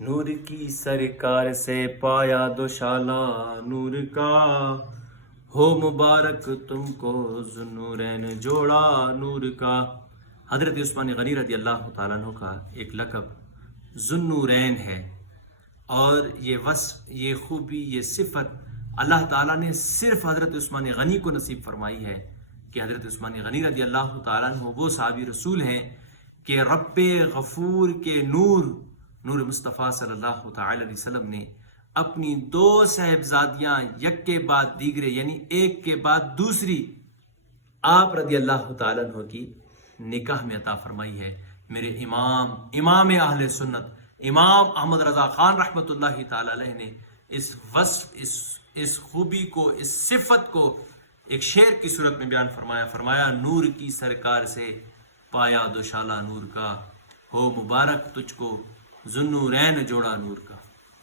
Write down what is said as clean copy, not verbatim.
نور کی سرکار سے پایا دوشالہ نور کا، ہو مبارک تم کو ذوالنورین جوڑا نور کا۔ حضرت عثمان غنی رضی اللہ تعالیٰ عنہ کا ایک لقب ذوالنورین ہے، اور یہ وصف، یہ خوبی، یہ صفت اللہ تعالیٰ نے صرف حضرت عثمان غنی کو نصیب فرمائی ہے کہ حضرت عثمان غنی رضی اللہ تعالیٰ عنہ وہ صحابی رسول ہیں کہ رب غفور کے نور مصطفیٰ صلی اللہ تعالیٰ علیہ وسلم نے اپنی دو صاحبزادیاں یک کے بعد دیگرے، یعنی ایک کے بعد دوسری، آپ رضی اللہ تعالیٰ عنہ کی نکاح میں عطا فرمائی ہے۔ میرے امام اہل سنت امام احمد رضا خان رحمۃ اللہ تعالیٰ علیہ نے اس وصف، اس خوبی کو، اس صفت کو ایک شعر کی صورت میں بیان فرمایا نور کی سرکار سے پایا دوشالہ نور کا، ہو مبارک تجھ کو ذوالنورین جوڑا نور کا۔